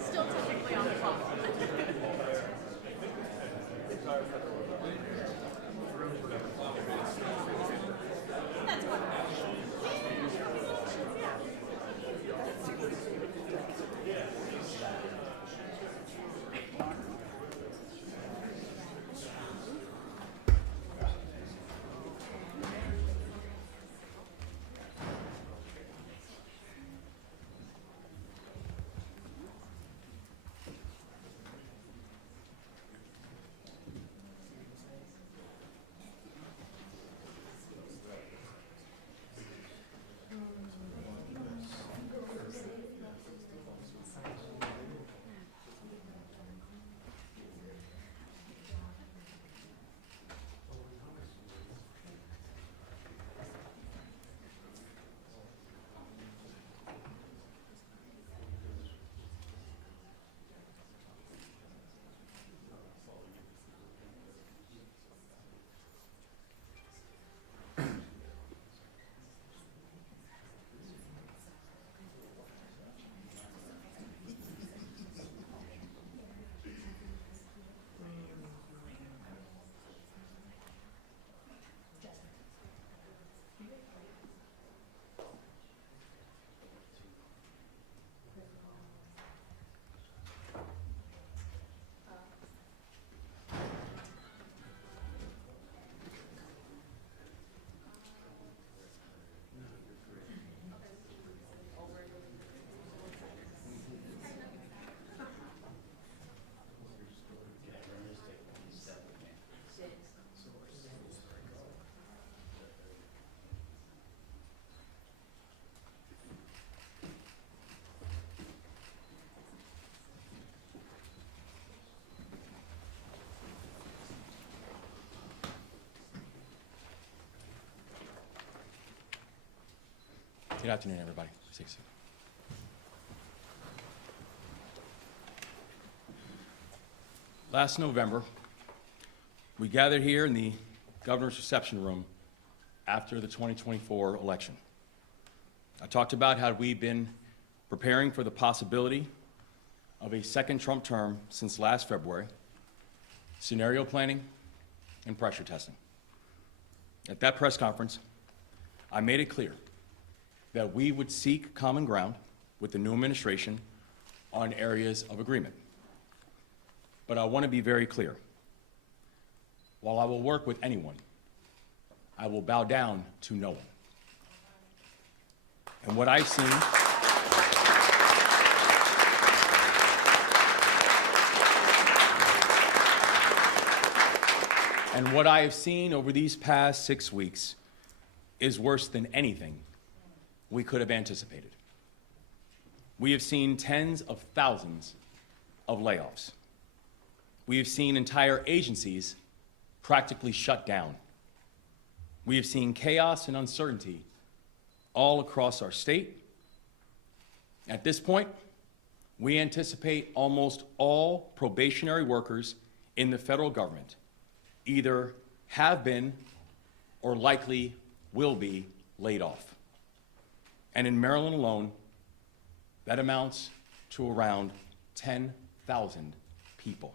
Still technically on the clock. That's wonderful. Good afternoon, everybody. Take a seat. Last November, we gathered here in the governor's reception room after the 2024 election. I talked about how we've been preparing for the possibility of a second Trump term since last February, scenario planning, and pressure testing. At that press conference, I made it clear that we would seek common ground with the new administration on areas of agreement. But I want to be very clear. While I will work with anyone, I will bow down to no one. And what I've seen over these past 6 weeks is worse than anything we could have anticipated. We have seen tens of thousands of layoffs. We have seen entire agencies practically shut down. We have seen chaos and uncertainty all across our state At this point, we anticipate almost all probationary workers in the federal government either have been or likely will be laid off. And in Maryland alone, that amounts to around 10,000 people.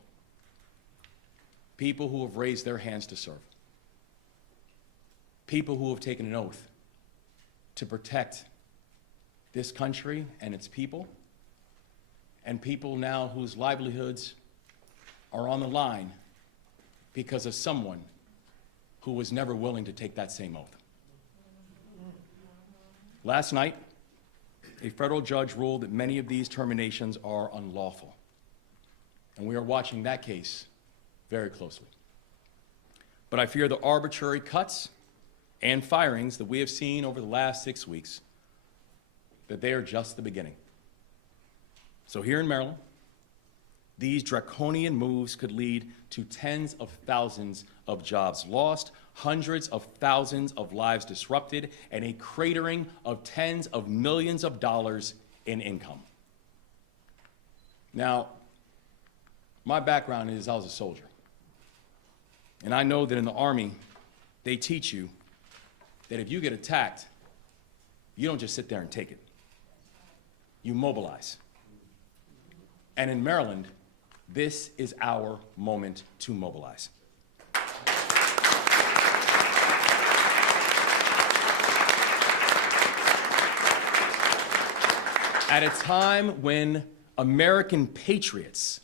People who have raised their hands to serve. People who have taken an oath to protect this country and its people, and people now whose livelihoods are on the line because of someone who was never willing to take that same oath. Last night, a federal judge ruled that many of these terminations are unlawful, and we are watching that case very closely. But I fear the arbitrary cuts and firings that we have seen over the last 6 weeks, that they are just the beginning. So here in Maryland, these draconian moves could lead to tens of thousands of jobs lost, hundreds of thousands of lives disrupted, and a cratering of tens of millions of dollars in income. Now, my background is I was a soldier. And I know that in the Army, they teach you that if you get attacked, you don't just sit there and take it. You mobilize. And in Maryland, this is our moment to mobilize. At a time when American patriots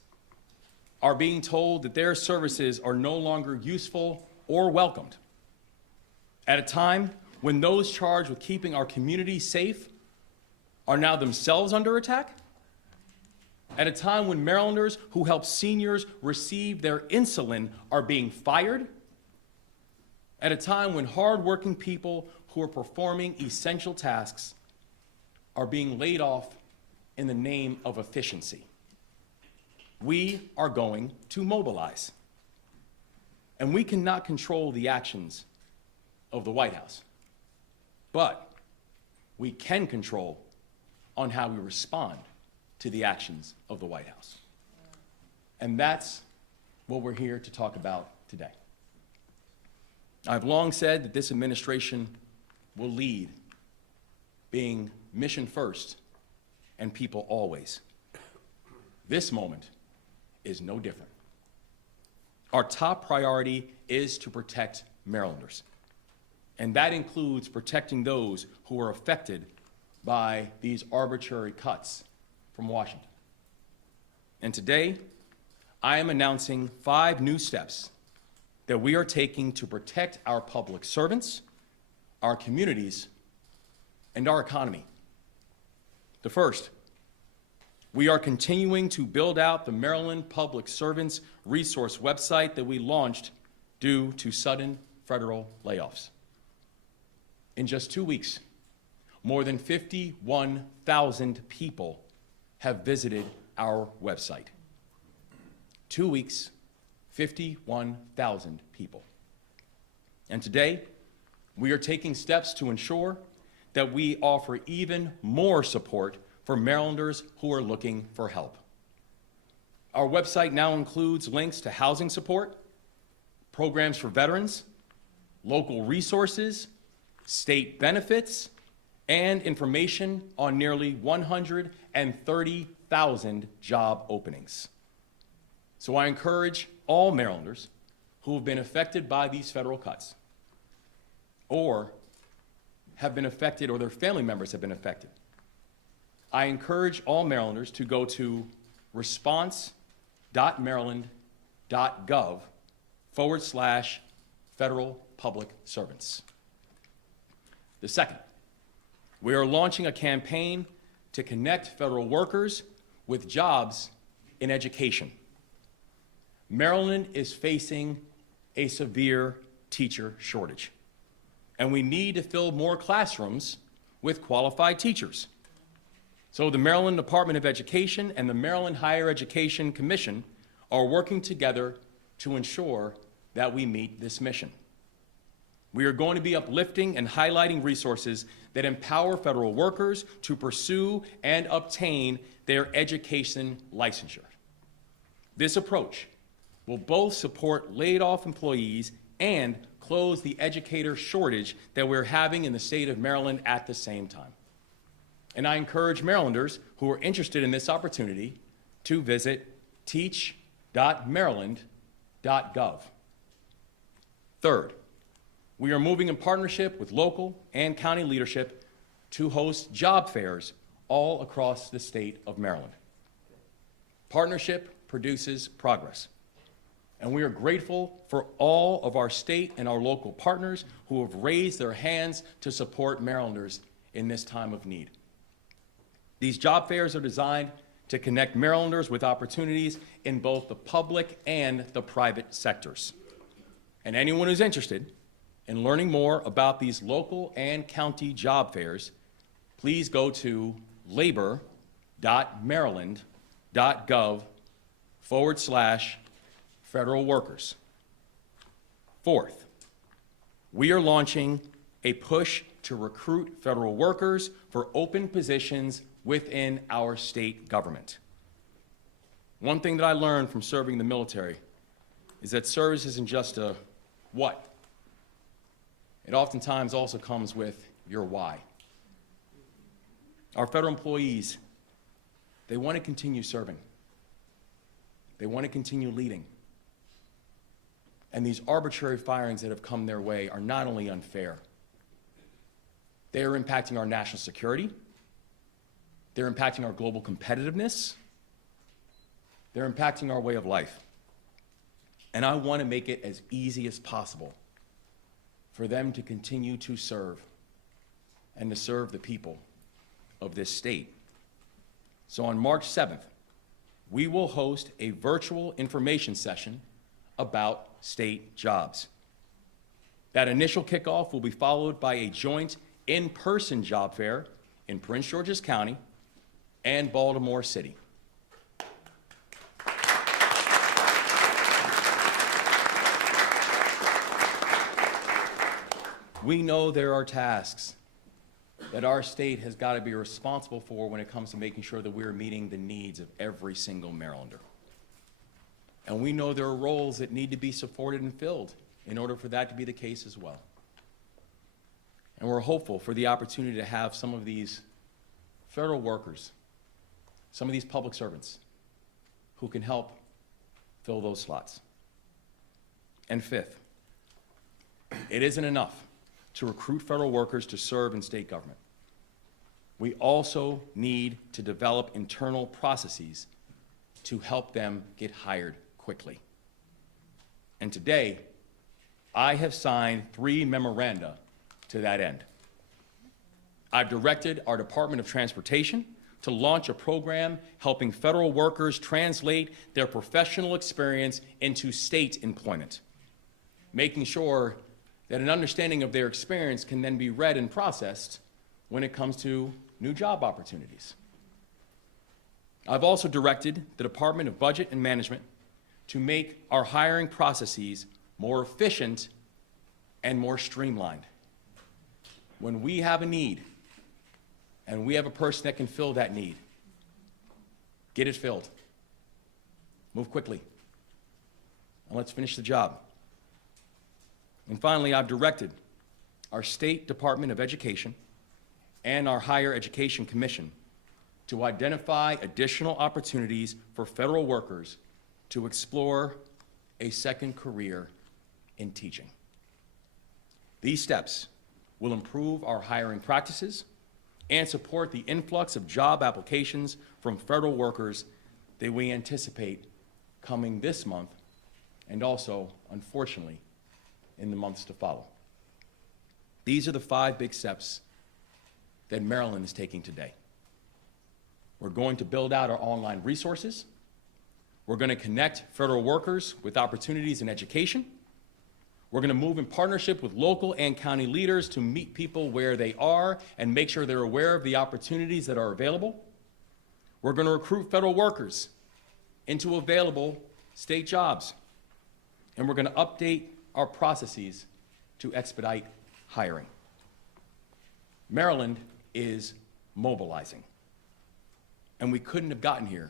are being told that their services are no longer useful or welcomed, at a time when those charged with keeping our community safe are now themselves under attack, at a time when Marylanders who help seniors receive their insulin are being fired, at a time when hardworking people who are performing essential tasks are being laid off in the name of efficiency, we are going to mobilize. And we cannot control the actions of the White House, but we can control on how we respond to the actions of the White House. And that's what we're here to talk about today. I've long said that this administration will lead being mission first and people always. This moment is no different. Our top priority is to protect Marylanders, and that includes protecting those who are affected by these arbitrary cuts from Washington. And today, I am announcing 5 new steps that we are taking to protect our public servants, our communities, and our economy. The first, we are continuing to build out the Maryland Public Servants Resource website that we launched due to sudden federal layoffs. In just 2 weeks, more than 51,000 people have visited our website. 2 weeks, 51,000 people. And today, we are taking steps to ensure that we offer even more support for Marylanders who are looking for help. Our website now includes links to housing support, programs for veterans, local resources, state benefits, and information on nearly 130,000 job openings. So I encourage all Marylanders who have been affected by these federal cuts, or have been affected, or their family members have been affected. I encourage all Marylanders to go to response.maryland.gov/federal public servants. The second, we are launching a campaign to connect federal workers with jobs in education. Maryland is facing a severe teacher shortage, and we need to fill more classrooms with qualified teachers. So the Maryland Department of Education and the Maryland Higher Education Commission are working together to ensure that we meet this mission. We are going to be uplifting and highlighting resources that empower federal workers to pursue and obtain their education licensure. This approach will both support laid-off employees and close the educator shortage that we're having in the state of Maryland at the same time. And I encourage Marylanders who are interested in this opportunity to visit teach.maryland.gov. Third, we are moving in partnership with local and county leadership to host job fairs all across the state of Maryland. Partnership produces progress, and we are grateful for all of our state and our local partners who have raised their hands to support Marylanders in this time of need. These job fairs are designed to connect Marylanders with opportunities in both the public and the private sectors. And anyone who's interested in learning more about these local and county job fairs, please go to labor.maryland.gov/federal workers. Fourth, we are launching a push to recruit federal workers for open positions within our state government. One thing that I learned from serving the military is that service isn't just a what. It oftentimes also comes with your why. Our federal employees, they want to continue serving. They want to continue leading. And these arbitrary firings that have come their way are not only unfair, they are impacting our national security, they're impacting our global competitiveness, they're impacting our way of life. And I want to make it as easy as possible for them to continue to serve and to serve the people of this state. So on March 7th, we will host a virtual information session about state jobs. That initial kickoff will be followed by a joint in-person job fair in Prince George's County and Baltimore City. We know there are tasks that our state has got to be responsible for when it comes to making sure that we're meeting the needs of every single Marylander. And we know there are roles that need to be supported and filled in order for that to be the case as well. And we're hopeful for the opportunity to have some of these federal workers, some of these public servants who can help fill those slots. And fifth, it isn't enough to recruit federal workers to serve in state government. We also need to develop internal processes to help them get hired quickly. And today, I have signed 3 memoranda to that end. I've directed our Department of Transportation to launch a program helping federal workers translate their professional experience into state employment, making sure that an understanding of their experience can then be read and processed when it comes to new job opportunities. I've also directed the Department of Budget and Management to make our hiring processes more efficient and more streamlined. When we have a need and we have a person that can fill that need, get it filled. Move quickly. And let's finish the job. And finally, I've directed our State Department of Education and our Higher Education Commission to identify additional opportunities for federal workers to explore a second career in teaching. These steps will improve our hiring practices and support the influx of job applications from federal workers that we anticipate coming this month and also, unfortunately, in the months to follow. These are the 5 big steps that Maryland is taking today. We're going to build out our online resources. We're going to connect federal workers with opportunities in education. We're going to move in partnership with local and county leaders to meet people where they are and make sure they're aware of the opportunities that are available. We're going to recruit federal workers into available state jobs. And we're going to update our processes to expedite hiring. Maryland is mobilizing, and we couldn't have gotten here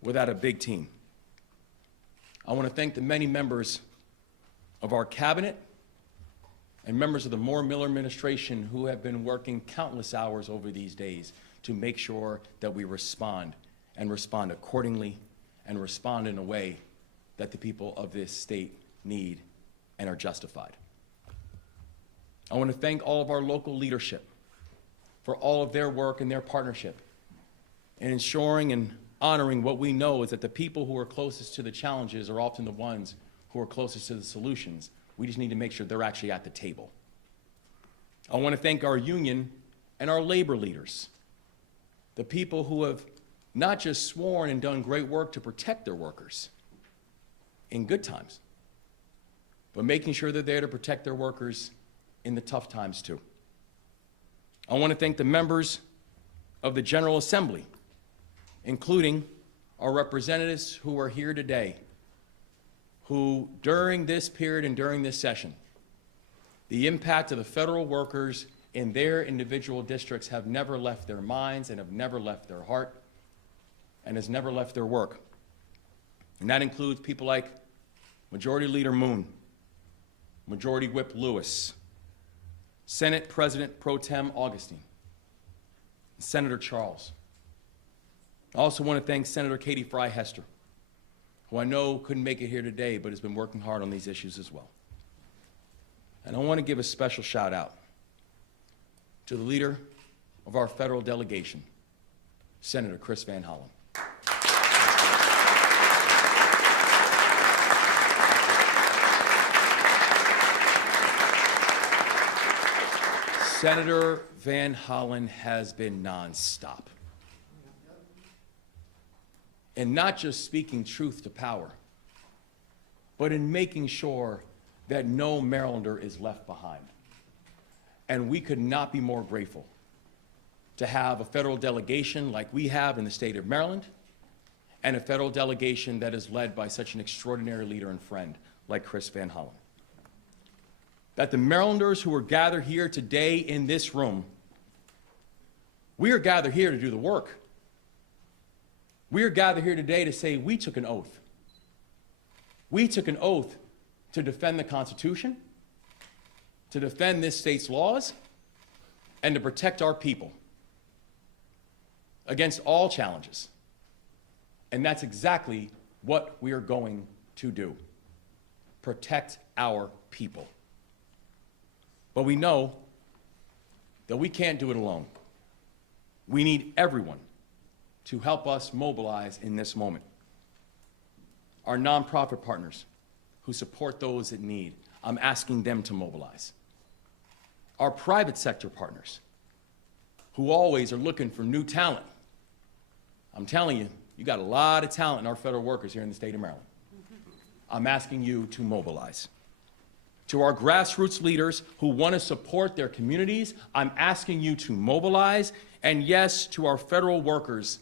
without a big team. I want to thank the many members of our cabinet and members of the Moore-Miller administration who have been working countless hours over these days to make sure that we respond and respond accordingly and respond in a way that the people of this state need and are justified. I want to thank all of our local leadership for all of their work and their partnership in ensuring and honoring what we know is that the people who are closest to the challenges are often the ones who are closest to the solutions. We just need to make sure they're actually at the table. I want to thank our union and our labor leaders, the people who have not just sworn and done great work to protect their workers in good times, but making sure they're there to protect their workers in the tough times too. I want to thank the members of the General Assembly, including our representatives who are here today, who during this period and during this session, the impact of the federal workers in their individual districts have never left their minds and have never left their heart and has never left their work. And that includes people like Majority Leader Moon, Majority Whip Lewis, Senate President Pro Tem Augustine, and Senator Charles. I also want to thank Senator Katie Fry Hester, who I know couldn't make it here today, but has been working hard on these issues as well. And I want to give a special shout out to the leader of our federal delegation, Senator Chris Van Hollen. Senator Van Hollen has been nonstop. And not just speaking truth to power, but in making sure that no Marylander is left behind. And we could not be more grateful to have a federal delegation like we have in the state of Maryland, and a federal delegation that is led by such an extraordinary leader and friend like Chris Van Hollen. That the Marylanders who are gathered here today in this room, we are gathered here to do the work. We are gathered here today to say we took an oath. We took an oath to defend the Constitution, to defend this state's laws, and to protect our people against all challenges. And that's exactly what we are going to do. Protect our people. But we know that we can't do it alone. We need everyone to help us mobilize in this moment. Our nonprofit partners who support those in need, I'm asking them to mobilize. Our private sector partners who always are looking for new talent. I'm telling you, you got a lot of talent in our federal workers here in the state of Maryland. I'm asking you to mobilize. To our grassroots leaders who want to support their communities, I'm asking you to mobilize. And yes, to our federal workers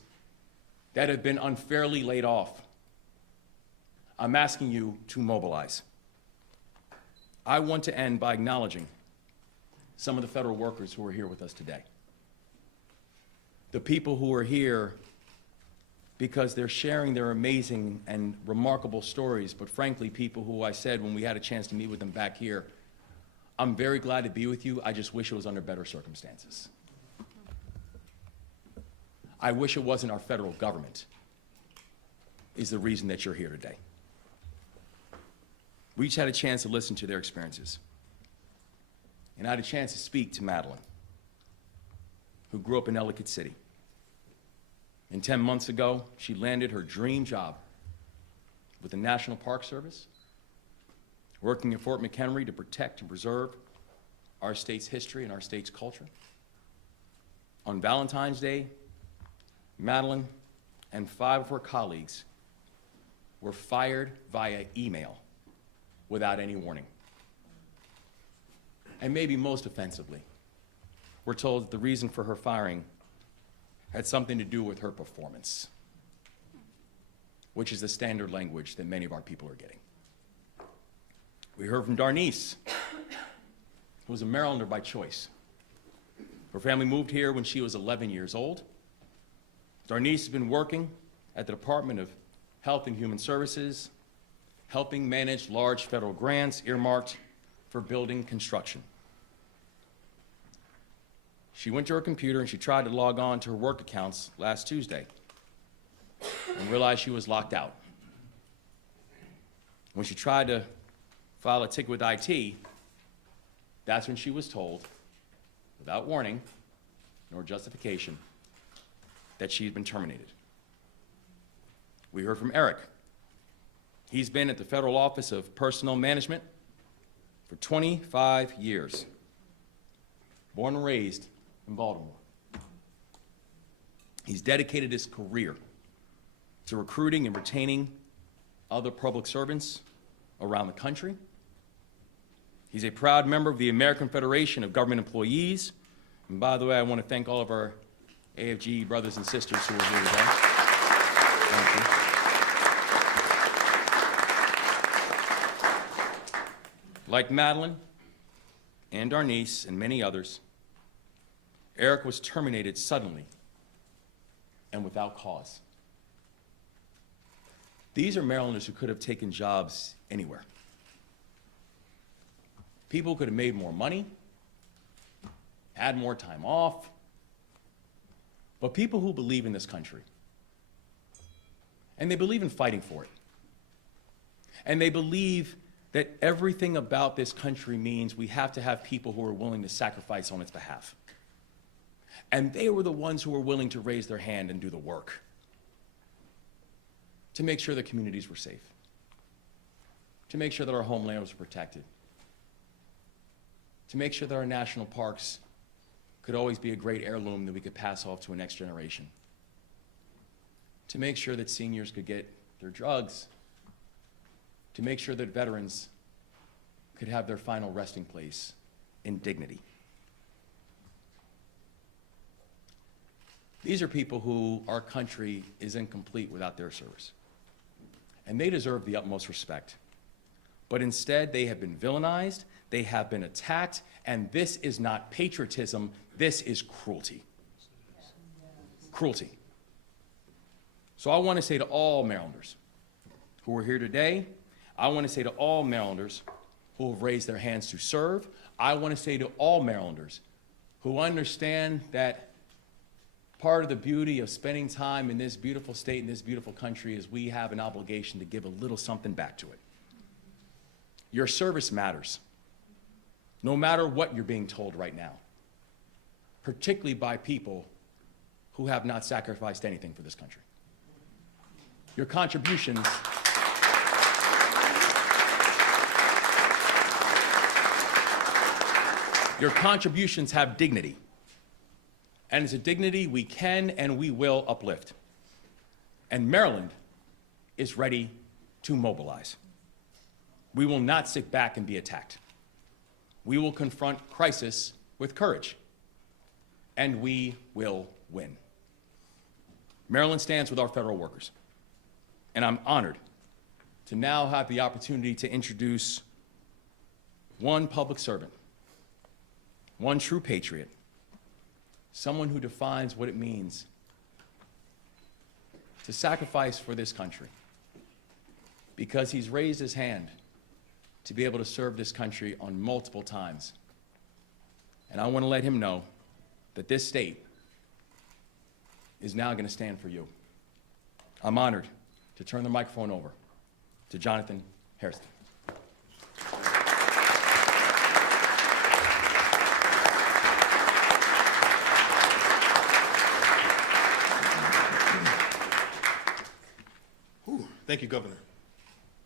that have been unfairly laid off, I'm asking you to mobilize. I want to end by acknowledging some of the federal workers who are here with us today. The people who are here because they're sharing their amazing and remarkable stories, but frankly, people who I said when we had a chance to meet with them back here, I'm very glad to be with you. I just wish it was under better circumstances. I wish it wasn't our federal government is the reason that you're here today. We each had a chance to listen to their experiences. And I had a chance to speak to Madeline, who grew up in Ellicott City. And 10 months ago, she landed her dream job with the National Park Service, working at Fort McHenry to protect and preserve our state's history and our state's culture. On Valentine's Day, Madeline and 5 of her colleagues were fired via email without any warning. And maybe most offensively, we're told that the reason for her firing had something to do with her performance, which is the standard language that many of our people are getting. We heard from Darnice, who was a Marylander by choice. Her family moved here when she was 11 years old. Darnice has been working at the Department of Health and Human Services, helping manage large federal grants earmarked for building construction. She went to her computer and she tried to log on to her work accounts last Tuesday and realized she was locked out. When she tried to file a ticket with IT, that's when she was told, without warning nor justification, that she had been terminated. We heard from Eric. He's been at the Federal Office of Personnel Management for 25 years, born and raised in Baltimore. He's dedicated his career to recruiting and retaining other public servants around the country. He's a proud member of the American Federation of Government Employees. And by the way, I want to thank all of our AFG brothers and sisters who are here today. Thank you. Like Madeline and Darnice and many others, Eric was terminated suddenly and without cause. These are Marylanders who could have taken jobs anywhere. People could have made more money, had more time off, but people who believe in this country, and they believe in fighting for it, and they believe that everything about this country means we have to have people who are willing to sacrifice on its behalf. And they were the ones who were willing to raise their hand and do the work to make sure the communities were safe, to make sure that our homeland was protected, to make sure that our national parks could always be a great heirloom that we could pass off to a next generation, to make sure that seniors could get their drugs, to make sure that veterans could have their final resting place in dignity. These are people who our country is incomplete without their service. And they deserve the utmost respect. But instead, they have been villainized, they have been attacked, and this is not patriotism, this is cruelty. Cruelty. So I want to say to all Marylanders who are here today, I want to say to all Marylanders who have raised their hands to serve, I want to say to all Marylanders who understand that part of the beauty of spending time in this beautiful state, in this beautiful country, is we have an obligation to give a little something back to it. Your service matters, no matter what you're being told right now, particularly by people who have not sacrificed anything for this country. Your contributions have dignity. And it's a dignity we can and we will uplift. And Maryland is ready to mobilize. We will not sit back and be attacked. We will confront crisis with courage. And we will win. Maryland stands with our federal workers. And I'm honored to now have the opportunity to introduce one public servant, one true patriot, someone who defines what it means to sacrifice for this country, because he's raised his hand to be able to serve this country on multiple times. And I want to let him know that this state is now going to stand for you. I'm honored to turn the microphone over to Jonathan Hairston. Thank you, Governor.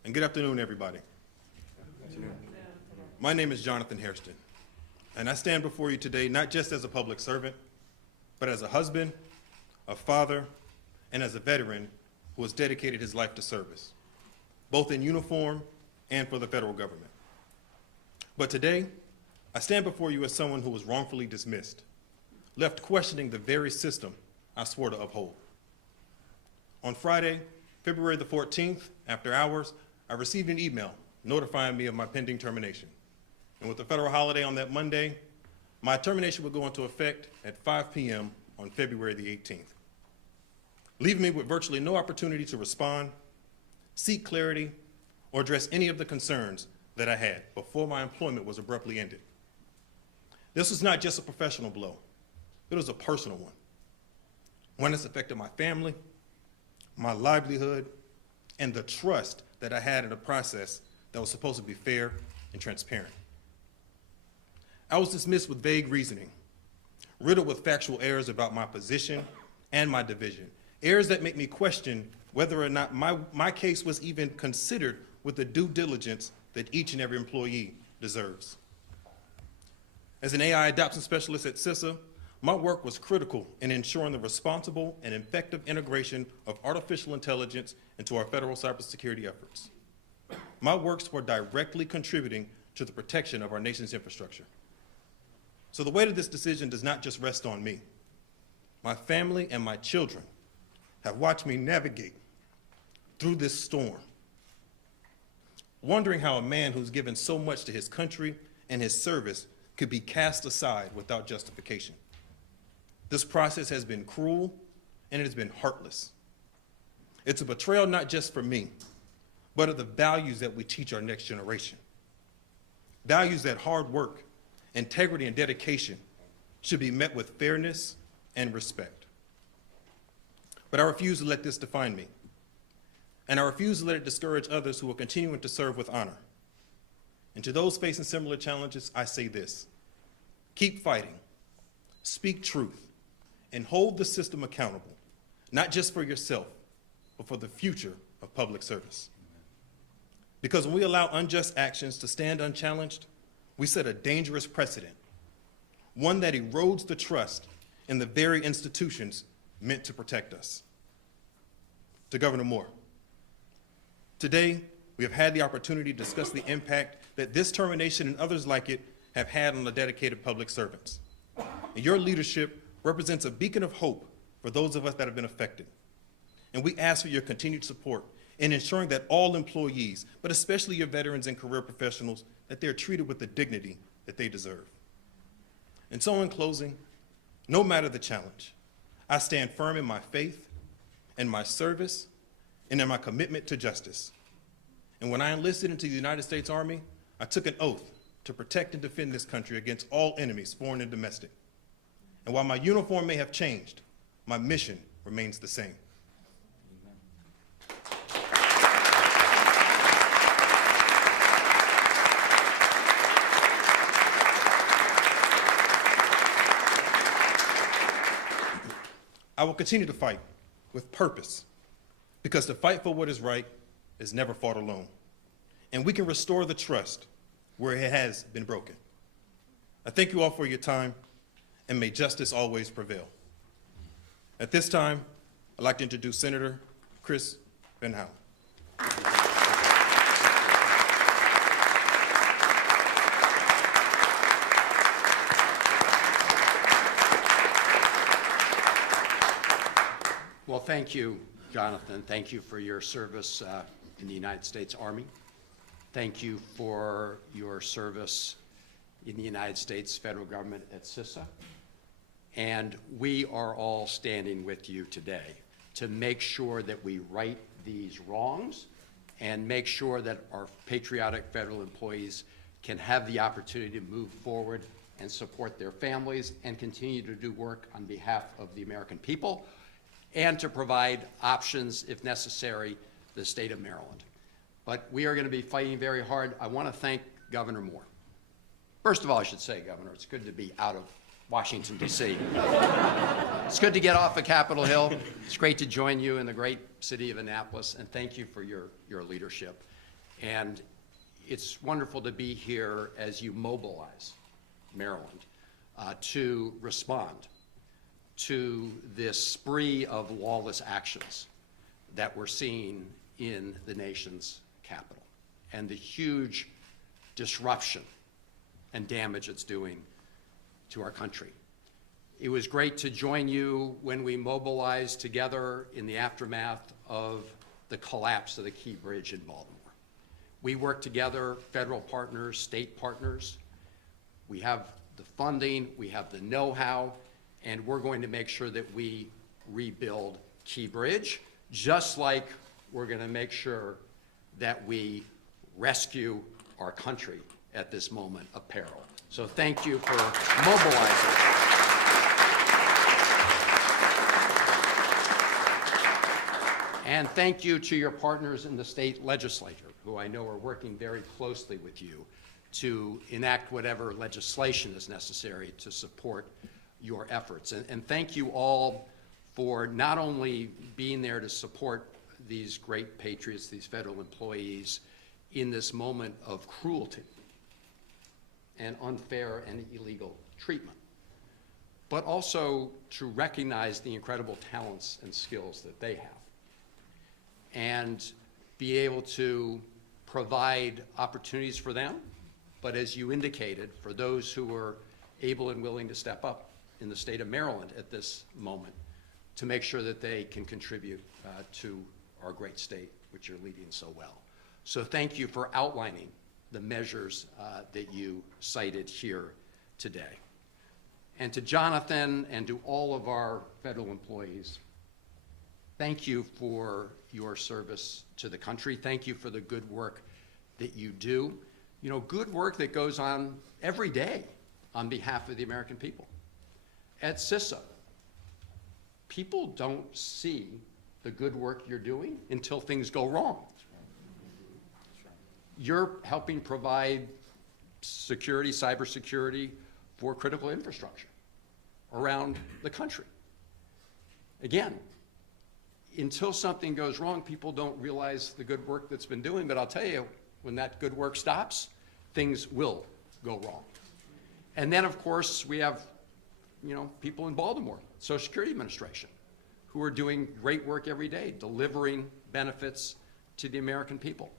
And good afternoon, everybody. My name is Jonathan Hairston, and I stand before you today not just as a public servant, but as a husband, a father, and as a veteran who has dedicated his life to service, both in uniform and for the federal government. But today, I stand before you as someone who was wrongfully dismissed, left questioning the very system I swore to uphold. On Friday, February the 14th, after hours, I received an email notifying me of my pending termination. and with the federal holiday on that Monday, my termination would go into effect at 5 p.m. on February the 18th, leaving me with virtually no opportunity to respond, seek clarity, or address any of the concerns that I had before my employment was abruptly ended. This was not just a professional blow, it was a personal one that's affected my family, my livelihood, and the trust that I had in a process that was supposed to be fair and transparent. I was dismissed with vague reasoning, riddled with factual errors about my position and my division, errors that make me question whether or not my case was even considered with the due diligence that each and every employee deserves. As an AI adoption specialist at CISA, my work was critical in ensuring the responsible and effective integration of artificial intelligence into our federal cybersecurity efforts. My works were directly contributing to the protection of our nation's infrastructure. So the weight of this decision does not just rest on me. My family and my children have watched me navigate through this storm, wondering how a man who's given so much to his country and his service could be cast aside without justification. This process has been cruel and it has been heartless. It's a betrayal not just for me, but of the values that we teach our next generation. Values that hard work, integrity, and dedication should be met with fairness and respect. But I refuse to let this define me. And I refuse to let it discourage others who are continuing to serve with honor. And to those facing similar challenges, I say this: keep fighting, speak truth, and hold the system accountable, not just for yourself, but for the future of public service. Because when we allow unjust actions to stand unchallenged, we set a dangerous precedent, one that erodes the trust in the very institutions meant to protect us. To Governor Moore, today we have had the opportunity to discuss the impact that this termination and others like it have had on the dedicated public servants. And your leadership represents a beacon of hope for those of us that have been affected. And we ask for your continued support in ensuring that all employees, but especially your veterans and career professionals, that they're treated with the dignity that they deserve. And so in closing, no matter the challenge, I stand firm in my faith, in my service, and in my commitment to justice. And when I enlisted into the United States Army, I took an oath to protect and defend this country against all enemies, foreign and domestic. And while my uniform may have changed, my mission remains the same. I will continue to fight with purpose, because to fight for what is right is never fought alone. And we can restore the trust where it has been broken. I thank you all for your time, and may justice always prevail. At this time, I'd like to introduce Senator Chris Van Hollen. Well, thank you, Jonathan. Thank you for your service in the United States Army. Thank you for your service in the United States federal government at CISA. And we are all standing with you today to make sure that we right these wrongs and make sure that our patriotic federal employees can have the opportunity to move forward and support their families and continue to do work on behalf of the American people, and to provide options, if necessary, the state of Maryland. But we are going to be fighting very hard. I want to thank Governor Moore. First of all, I should say, Governor, it's good to be out of Washington, D.C. It's good to get off of Capitol Hill. It's great to join you in the great city of Annapolis, and thank you for your leadership. And it's wonderful to be here as you mobilize Maryland to respond to this spree of lawless actions that we're seeing in the nation's capital and the huge disruption and damage it's doing to our country. It was great to join you when we mobilized together in the aftermath of the collapse of the Key Bridge in Baltimore. We worked together, federal partners, state partners, We have the funding, we have the know-how, and we're going to make sure that we rebuild Key Bridge, just like we're going to make sure that we rescue our country at this moment of peril. So thank you for mobilizing. And thank you to your partners in the state legislature, who I know are working very closely with you to enact whatever legislation is necessary to support your efforts. And thank you all for not only being there to support these great patriots, these federal employees, in this moment of cruelty and unfair and illegal treatment, but also to recognize the incredible talents and skills that they have and be able to provide opportunities for them, but as you indicated, for those who are able and willing to step up in the state of Maryland at this moment to make sure that they can contribute to our great state, which you're leading so well. So thank you for outlining the measures that you cited here today. And to Jonathan and to all of our federal employees, thank you for your service to the country. Thank you for the good work that you do. You know, good work that goes on every day on behalf of the American people. At CISA, people don't see the good work you're doing until things go wrong. You're helping provide security, cybersecurity for critical infrastructure around the country. Again, until something goes wrong, people don't realize the good work that's been doing, but I'll tell you, when that good work stops, things will go wrong. And then, of course, we have, you know, people in Baltimore, Social Security Administration, who are doing great work every day, delivering benefits to the American people.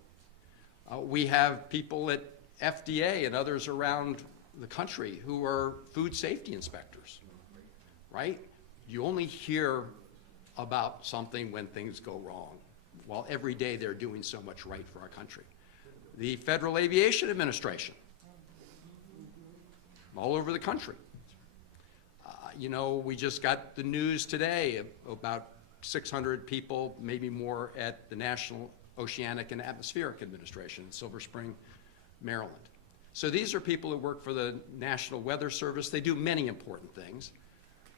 We have people at FDA and others around the country who are food safety inspectors, right? You only hear about something when things go wrong, while every day they're doing so much right for our country. The Federal Aviation Administration, all over the country. You know, we just got the news today about 600 people, maybe more, at the National Oceanic and Atmospheric Administration in Silver Spring, Maryland. So these are people who work for the National Weather Service. They do many important things.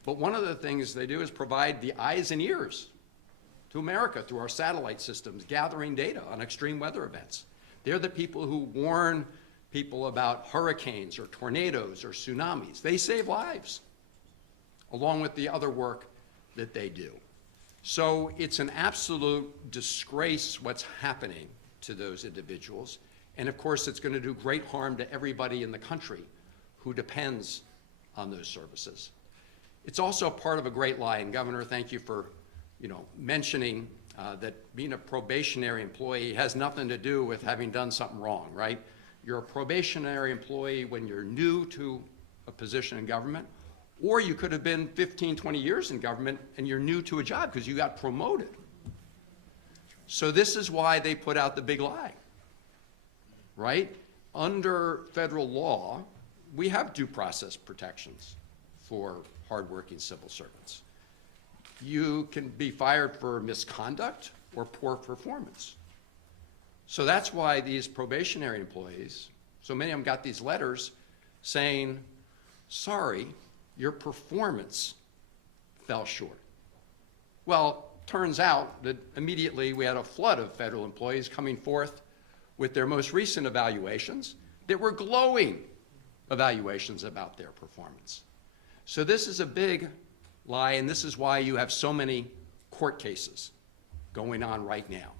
But one of the things they do is provide the eyes and ears to America through our satellite systems, gathering data on extreme weather events. They're the people who warn people about hurricanes or tornadoes or tsunamis. They save lives, along with the other work that they do. So it's an absolute disgrace what's happening to those individuals. And of course, it's going to do great harm to everybody in the country who depends on those services. It's also part of a great lie, and Governor, thank you for, you know, mentioning that being a probationary employee has nothing to do with having done something wrong, right? You're a probationary employee when you're new to a position in government, or you could have been 15, 20 years in government and you're new to a job because you got promoted. So this is why they put out the big lie, right? Under federal law, we have due process protections for hardworking civil servants. You can be fired for misconduct or poor performance. So that's why these probationary employees, so many of them got these letters saying, sorry, your performance fell short. Well, turns out that immediately we had a flood of federal employees coming forth with their most recent evaluations that were glowing evaluations about their performance. So this is a big lie, and this is why you have so many court cases going on right now.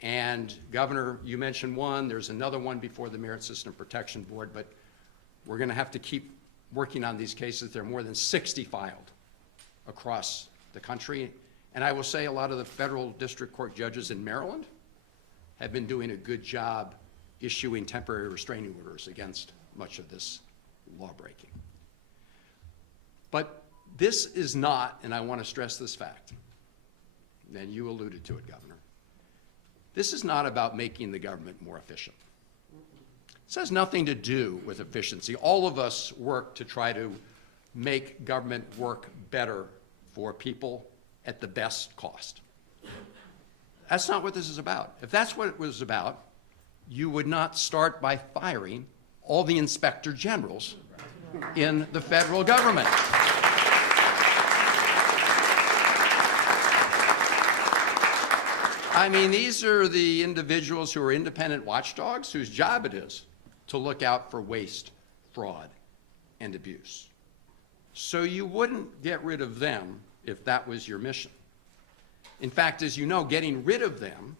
And Governor, you mentioned one, there's another one before the Merit System Protection Board, but we're gonna have to keep working on these cases. There are more than 60 filed across the country. And I will say a lot of the federal district court judges in Maryland have been doing a good job issuing temporary restraining orders against much of this law-breaking. But this is not, and I want to stress this fact, and you alluded to it, Governor, this is not about making the government more efficient. This has nothing to do with efficiency. All of us work to try to make government work better for people at the best cost. That's not what this is about. If that's what it was about, you would not start by firing all the inspector generals in the federal government. I mean, these are the individuals who are independent watchdogs whose job it is to look out for waste, fraud, and abuse. So you wouldn't get rid of them if that was your mission. In fact, as you know, getting rid of them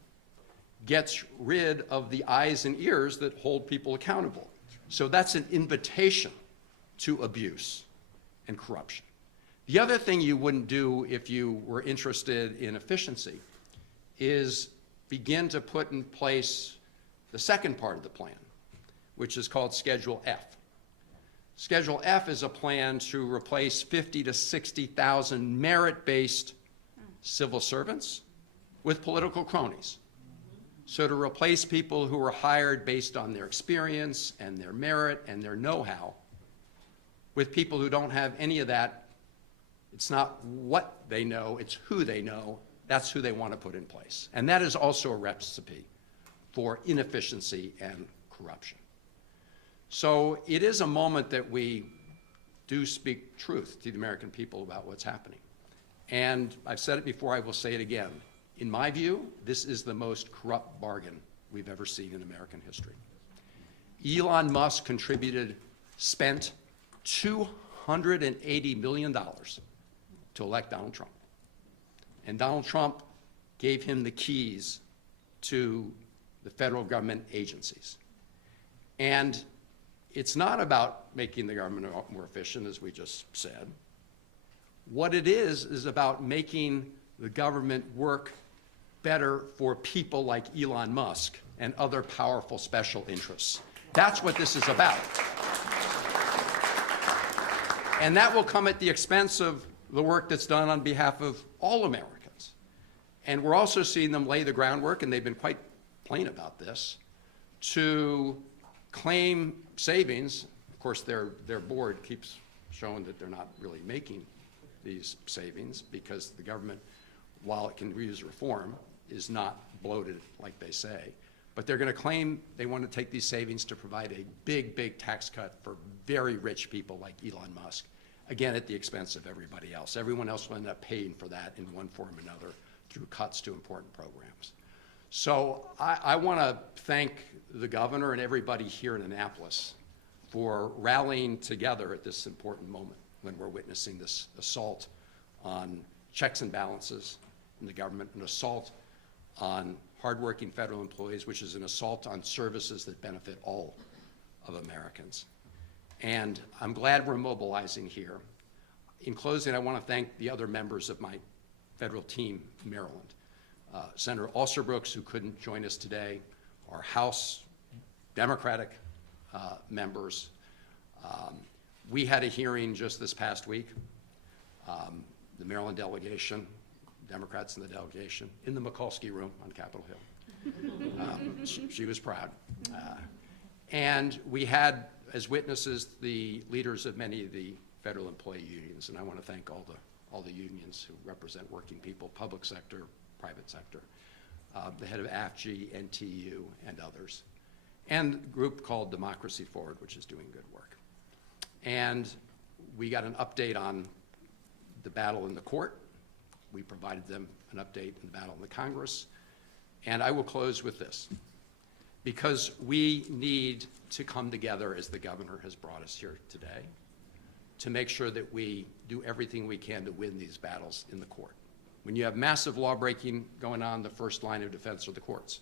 gets rid of the eyes and ears that hold people accountable. So that's an invitation to abuse and corruption. The other thing you wouldn't do if you were interested in efficiency is begin to put in place the second part of the plan, which is called Schedule F. Schedule F is a plan to replace 50 to 60,000 merit-based civil servants with political cronies. So to replace people who are hired based on their experience and their merit and their know-how with people who don't have any of that. It's not what they know, it's who they know. That's who they want to put in place. And that is also a recipe for inefficiency and corruption. So it is a moment that we do speak truth to the American people about what's happening. And I've said it before, I will say it again. In my view, this is the most corrupt bargain we've ever seen in American history. Elon Musk spent $280 million to elect Donald Trump. And Donald Trump gave him the keys to the federal government agencies. And it's not about making the government more efficient, as we just said. What it is about making the government work better for people like Elon Musk and other powerful special interests. That's what this is about. And that will come at the expense of the work that's done on behalf of all Americans. And we're also seeing them lay the groundwork, and they've been quite plain about this, to claim savings. Of course, their board keeps showing that they're not really making these savings because the government, while it can use reform, is not bloated like they say. But they're going to claim they want to take these savings to provide a big, big tax cut for very rich people like Elon Musk, again, at the expense of everybody else. Everyone else will end up paying for that in one form or another through cuts to important programs. So I want to thank the governor and everybody here in Annapolis for rallying together at this important moment when we're witnessing this assault on checks and balances in the government, an assault on hardworking federal employees, which is an assault on services that benefit all of Americans. And I'm glad we're mobilizing here. In closing, I want to thank the other members of my federal team in Maryland. Senator Alsterbrooks, who couldn't join us today, our House Democratic members. We had a hearing just this past week, the Maryland delegation, Democrats in the delegation, in the Mikulski room on Capitol Hill. She was proud. And we had, as witnesses, the leaders of many of the federal employee unions, and I want to thank all the unions who represent working people, public sector, private sector, the head of AFG, NTU, and others, and a group called Democracy Forward, which is doing good work. And we got an update on the battle in the court. We provided them an update in the battle in the Congress. And I will close with this, because we need to come together, as the governor has brought us here today, to make sure that we do everything we can to win these battles in the court. When you have massive law breaking going on, the first line of defense are the courts.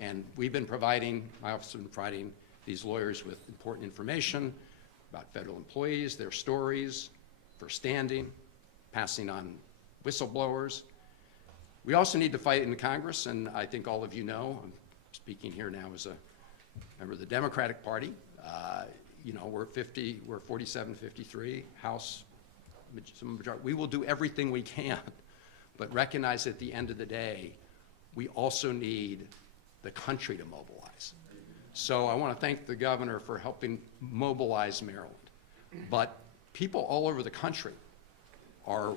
And we've been providing, my office has been providing these lawyers with important information about federal employees, their stories, for standing, passing on whistleblowers. We also need to fight in Congress, and I think all of you know, I'm speaking here now as a member of the Democratic Party. We're 47, 53, House, some majority. We will do everything we can, but recognize at the end of the day, we also need the country to mobilize. So I want to thank the governor for helping mobilize Maryland. But people all over the country are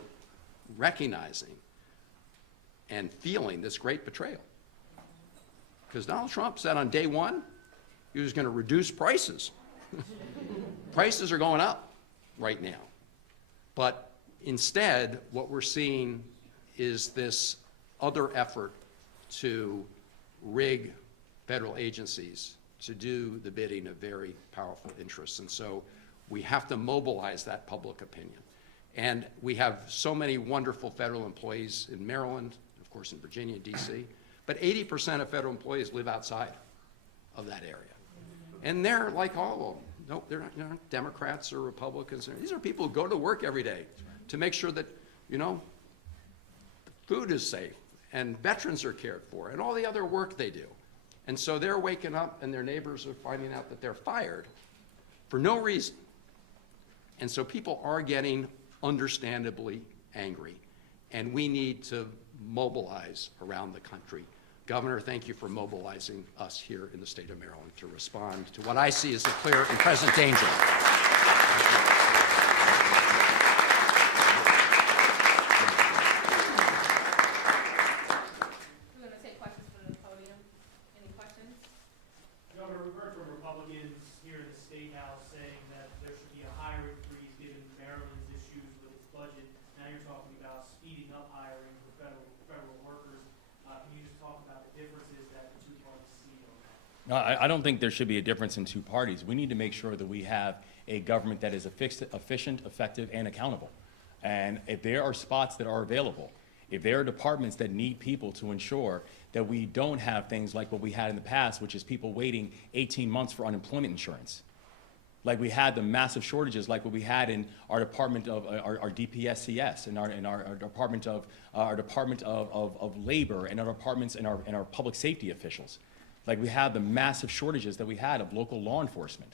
recognizing and feeling this great betrayal. Because Donald Trump said on day one, he was going to reduce prices. Prices are going up right now. But instead, what we're seeing is this other effort to rig federal agencies to do the bidding of very powerful interests. And so we have to mobilize that public opinion. And we have so many wonderful federal employees in Maryland, of course in Virginia, D.C., but 80% of federal employees live outside of that area. And they're like all of them. No, they're not Democrats or Republicans. These are people who go to work every day to make sure that, you know, food is safe and veterans are cared for and all the other work they do. And so they're waking up and their neighbors are finding out that they're fired for no reason. And so people are getting understandably angry, and we need to mobilize around the country. Governor, thank you for mobilizing us here in the state of Maryland to respond to what I see as a clear and present danger. We're going to take questions from the podium. Any questions? Governor, we've heard from Republicans here in the State House saying that there should be a hiring freeze given Maryland's issues with its budget. Now you're talking about speeding up hiring for federal workers. Can you just talk about the differences that the two parties see on that? No, I don't think there should be a difference in two parties. We need to make sure that we have a government that is efficient, effective, and accountable. And if there are spots that are available, if there are departments that need people to ensure that we don't have things like what we had in the past, which is people waiting 18 months for unemployment insurance, like we had the massive shortages like what we had in our Department of our DPSCS and our Department of Labor and our departments and our public safety officials. Like we have the massive shortages that we had of local law enforcement.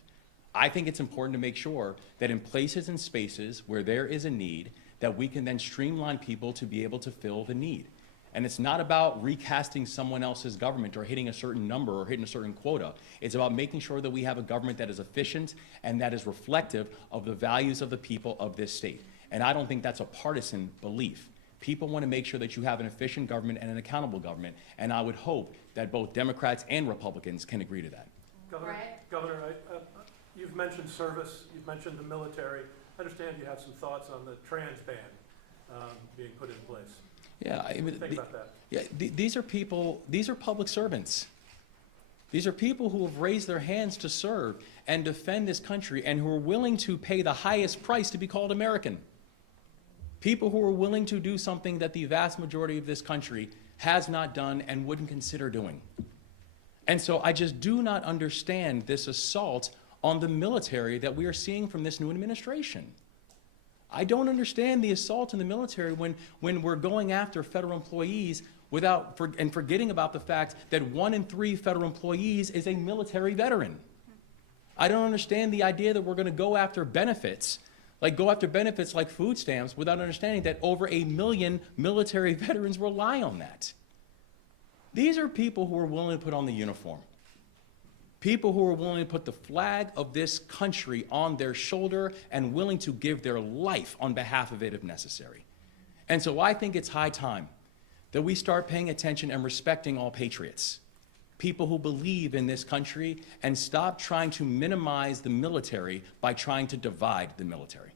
I think it's important to make sure that in places and spaces where there is a need, that we can then streamline people to be able to fill the need. And it's not about recasting someone else's government or hitting a certain number or hitting a certain quota. It's about making sure that we have a government that is efficient and that is reflective of the values of the people of this state. And I don't think that's a partisan belief. People want to make sure that you have an efficient government and an accountable government. And I would hope that both Democrats and Republicans can agree to that. Governor, you've mentioned service, you've mentioned the military. I understand you have some thoughts on the trans ban being put in place. Yeah, I mean, Think about that. yeah, these are people, these are public servants. These are people who have raised their hands to serve and defend this country and who are willing to pay the highest price to be called American. People who are willing to do something that the vast majority of this country has not done and wouldn't consider doing. And so I just do not understand this assault on the military that we are seeing from this new administration. I don't understand the assault on the military when we're going after federal employees and forgetting about the fact that 1 in 3 federal employees is a military veteran. I don't understand the idea that we're going to go after benefits like food stamps without understanding that over 1 million military veterans rely on that. These are people who are willing to put on the uniform. People who are willing to put the flag of this country on their shoulder and willing to give their life on behalf of it if necessary. And so I think it's high time that we start paying attention and respecting all patriots, people who believe in this country, and stop trying to minimize the military by trying to divide the military.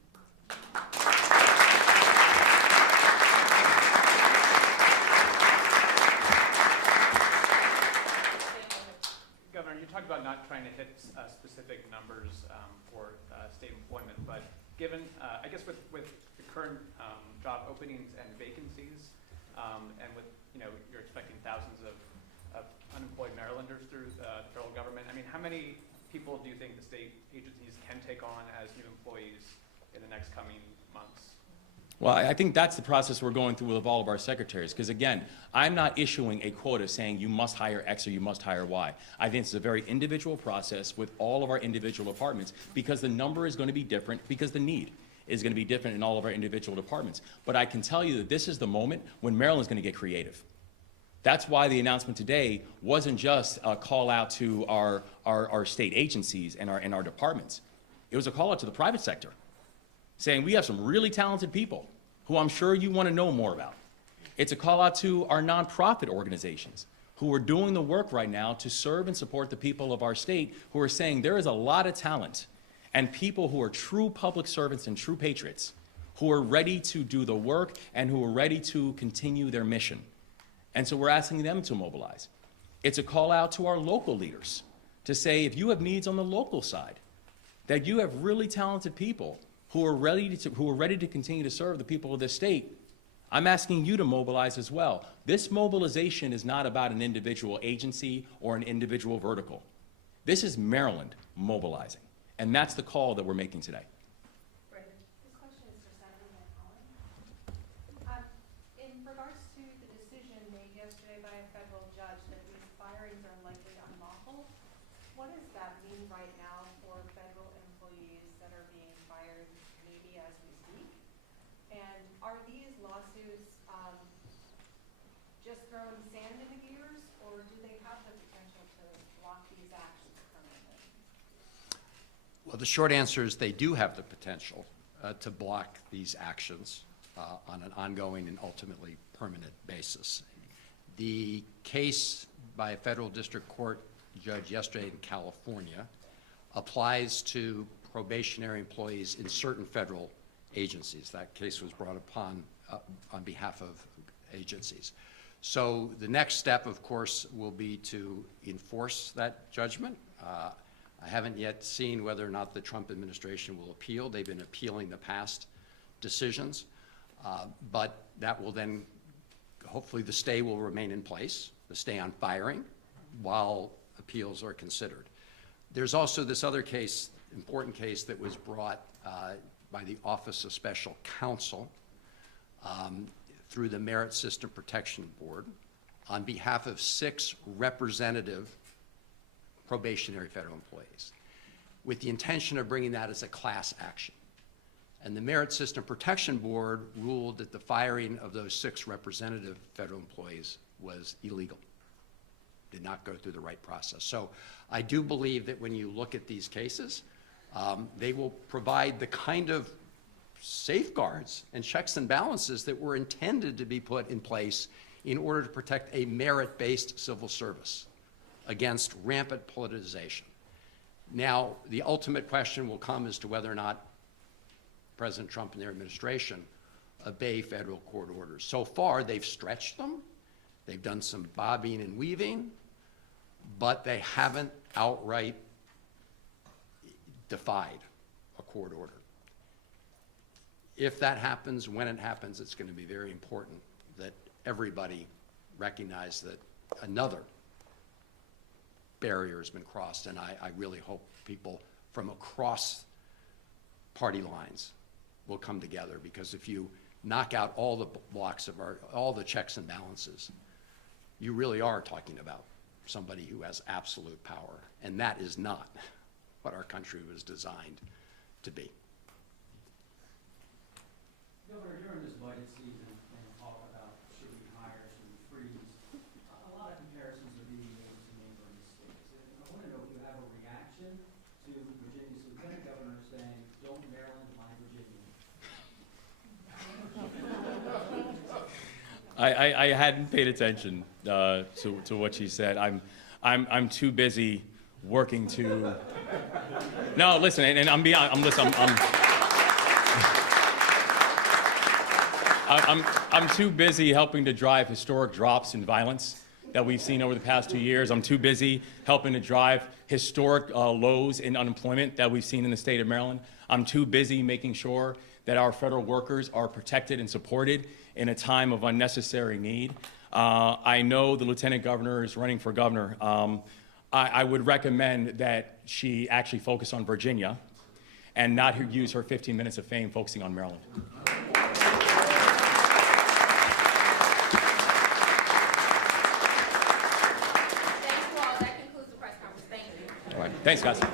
Governor, you talked about not trying to hit specific numbers for state employment, but given, I guess with the current job openings and vacancies, and with, you're expecting thousands of unemployed Marylanders through the federal government, I mean, how many people do you think the state agencies can take on as new employees in the next coming months? Well, I think that's the process we're going through with all of our secretaries, because again, I'm not issuing a quota saying you must hire X or you must hire Y. I think it's a very individual process with all of our individual departments, because the number is going to be different, because the need is going to be different in all of our individual departments. But I can tell you that this is the moment when Maryland's going to get creative. That's why the announcement today wasn't just a call out to our state agencies and our departments. It was a call out to the private sector, saying we have some really talented people who I'm sure you want to know more about. It's a call out to our nonprofit organizations who are doing the work right now to serve and support the people of our state, who are saying there is a lot of talent and people who are true public servants and true patriots who are ready to do the work and who are ready to continue their mission. And so we're asking them to mobilize. It's a call out to our local leaders to say, if you have needs on the local side, that you have really talented people who are ready to continue to serve the people of this state, I'm asking you to mobilize as well. This mobilization is not about an individual agency or an individual vertical. This is Maryland mobilizing, and that's the call that we're making today. This question is for Senator Van Hollen. In regards to the decision made yesterday by a federal judge that these firings are likely unlawful, what does that mean right now for federal employees that are being fired maybe as we speak? And are these lawsuits just throwing sand in the gears, or do they have the potential to block these actions permanently? Well, the short answer is they do have the potential to block these actions on an ongoing and ultimately permanent basis. The case by a federal district court judge yesterday in California applies to probationary employees in certain federal agencies. That case was brought upon on behalf of agencies. So the next step, of course, will be to enforce that judgment. I haven't yet seen whether or not the Trump administration will appeal. They've been appealing the past decisions, but that will then, hopefully the stay will remain in place, the stay on firing, while appeals are considered. There's also this other case, important case, that was brought by the Office of Special Counsel through the Merit System Protection Board on behalf of 6 representative probationary federal employees, with the intention of bringing that as a class action. And the Merit System Protection Board ruled that the firing of those 6 representative federal employees was illegal, did not go through the right process. So I do believe that when you look at these cases, they will provide the kind of safeguards and checks and balances that were intended to be put in place in order to protect a merit-based civil service against rampant politicization. Now, the ultimate question will come as to whether or not President Trump and their administration obey federal court orders. So far, they've stretched them. They've done some bobbing and weaving, but they haven't outright defied a court order. If that happens, when it happens, it's going to be very important that everybody recognize that another barrier has been crossed, and I really hope people from across party lines will come together, because if you knock out all the blocks of all the checks and balances, you really are talking about somebody who has absolute power, and that is not what our country was designed to be. Governor, during this budget season, and talk about should we hire, should we freeze, a lot of comparisons are being made to neighboring states. And I want to know if you have a reaction to Virginia's lieutenant governor saying, "Don't Maryland my Virginia." I hadn't paid attention to what she said. I'm too busy working to. No, listen, and I'm too busy helping to drive historic drops in violence that we've seen over the past 2 years. I'm too busy helping to drive historic lows in unemployment that we've seen in the state of Maryland. I'm too busy making sure that our federal workers are protected and supported in a time of unnecessary need. I know the lieutenant governor is running for governor. I would recommend that she actually focus on Virginia and not use her 15 minutes of fame focusing on Maryland. Thanks, guys. I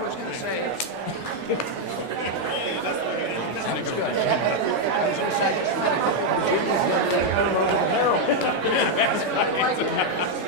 was going to say. That was good. I was going to say. That's right.